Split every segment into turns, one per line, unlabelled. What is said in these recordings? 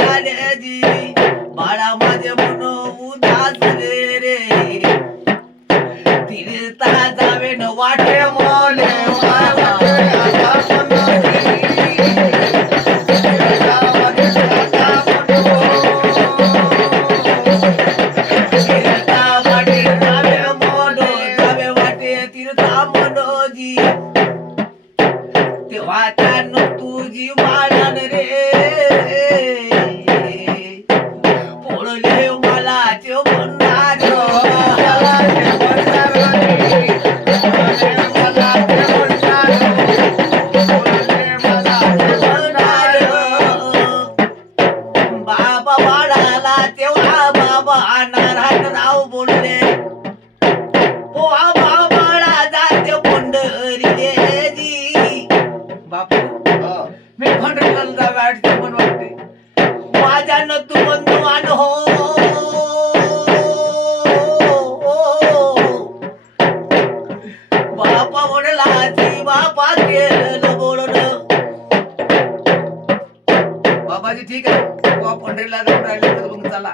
ಮಾಡದೆ ಬಹಳ ಮಾಧ್ಯಮನು लाड हो बाबाजी ठीक आहे. बाबा पंढरीला जाऊन राहिले तर मग चला.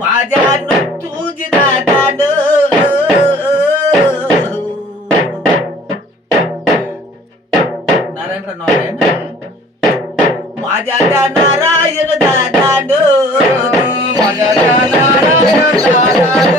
माझ्या तुझी दादी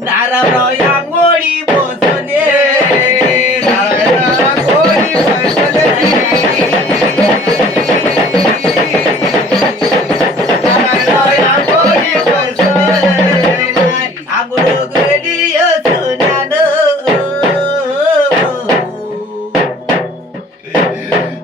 Not a royal body.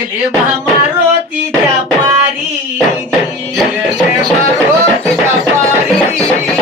लागले मारोतीच्या पारी लागले
मारोतीच्या पारी